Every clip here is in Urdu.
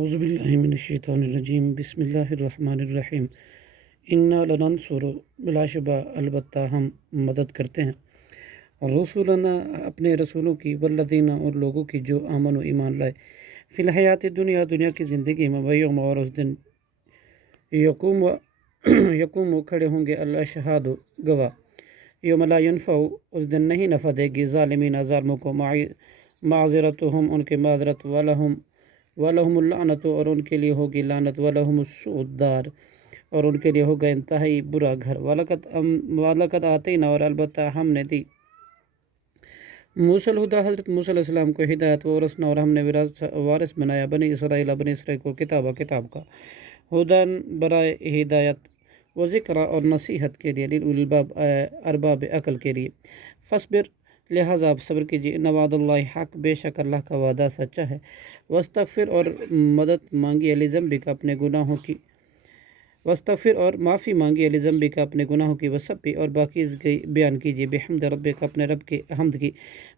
اعوذ باللہ من الشیطان الرجیم بسم اللہ الرحمن الرحیم انا لننصر بلا شبہ البتہ ہم مدد کرتے ہیں رسولنا اپنے رسولوں کی والذین اور لوگوں کی جو آمن و ایمان لائے فی الحیات دنیا کی زندگی میں ویوم اور اس دن یقوم کھڑے ہوں گے الاشہاد گواہ یوم لا ینفع اس دن نہیں نفع دے گی ظالمین ظالموں کو معذرتہم ان کے معذرت وَلَهُمُ اللعنت اور ان کے لیے ہوگی لعنت وَلَهُمُ السُّوءُ الدار اور ان کے لیے ہوگا انتہائی برا گھر وَلَقَدْ آتَيْنَا اور البتہ ہم نے دی موسیٰ الہدیٰ حضرت موسیٰ علیہ السلام کو ہدایت ورثنا اور ہم نے وارث بنایا بنی اسرائیل کو کتاب کا ہدن برائے ہدایت و ذکر اور نصیحت کے لیے للالباب ارباب عقل کے لیے فاصبر لہٰذا آپ صبر کیجیے ان وعد اللہ حق بے شک اللہ کا وعدہ سچا ہے واستغفر اور مدد مانگی لذنبک اپنے گناہوں کی واستغفر اور معافی مانگی لذنبک اپنے گناہوں کی وسبح اور باقی بیان کیجیے بحمد ربک اپنے رب کی حمد کی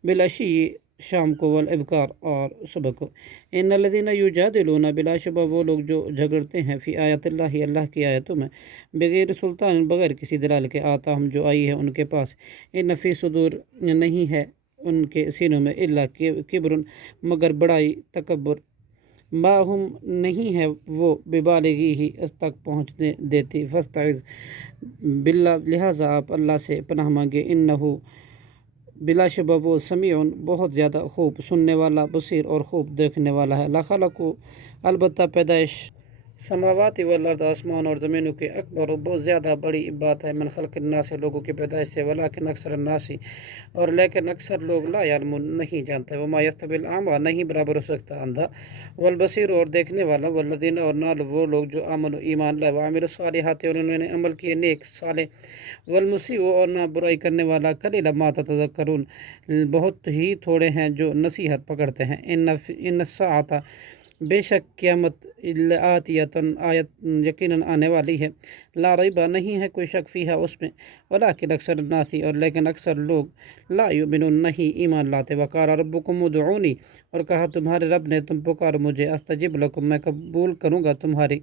بالعشی شام کو والابکار اور صبح کو ان الذین یجادلون بلا شبہ وہ لوگ جو جھگڑتے ہیں فی آیات اللہ کی آیتوں میں بغیر سلطان بغیر کسی دلال کے آتا ہم جو آئی ہے ان کے پاس ان فی صدور نہیں ہے ان کے سینوں میں الا کبر مگر بڑائی تکبر ما ہم نہیں ہے وہ ببالغی ہی اس تک پہنچنے دیتی فاستعذ باللہ لہٰذا آپ اللہ سے پناہ مانگے انہو بلا شبہ وہ سمیع بہت زیادہ خوب سننے والا بصیر اور خوب دیکھنے والا ہے لخلقوا البتہ پیدائش سماوات والارض آسمان اور زمینوں کے اکبر و بہت زیادہ بڑی بات ہے من خلق الناس لوگوں کی پیدائش سے ولکن اکثر الناس اور لیکن اکثر لوگ لا یعلمون نہیں جانتے وما یستوی الاعمی نہیں برابر ہو سکتا اندھا والبصیر اور دیکھنے والا والذین اور نال وہ لوگ جو آمن و ایمان لائے وعملوا الصالحات اور انہوں نے عمل کیے نیک صالح والمسیء اور نہ برائی کرنے والا قلیلا ما تتذکرون بہت ہی تھوڑے ہیں جو نصیحت پکڑتے ہیں ان الساعۃ بے شک قیامت آتیتن آیت یقیناً آنے والی ہے لا ریبہ نہیں ہے کوئی شک فیہا اس میں ولکن اکثر الناس اور لیکن اکثر لوگ لا یؤمنون نہیں ایمان لاتے وقال ربکم ادعونی اور کہا تمہارے رب نے تم پکار مجھے استجب لکم میں قبول کروں گا تمہاری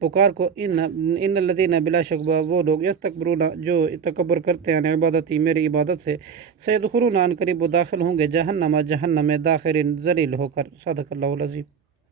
پکار کو ان الذین بلا شک وہ لوگ یستکبرون جو تکبر کرتے ہیں عبادتی میری عبادت سے سیدخلون عن قریب وہ داخل ہوں گے جہنم میں داخرین ذلیل ہو کر صدق اللہ العظیم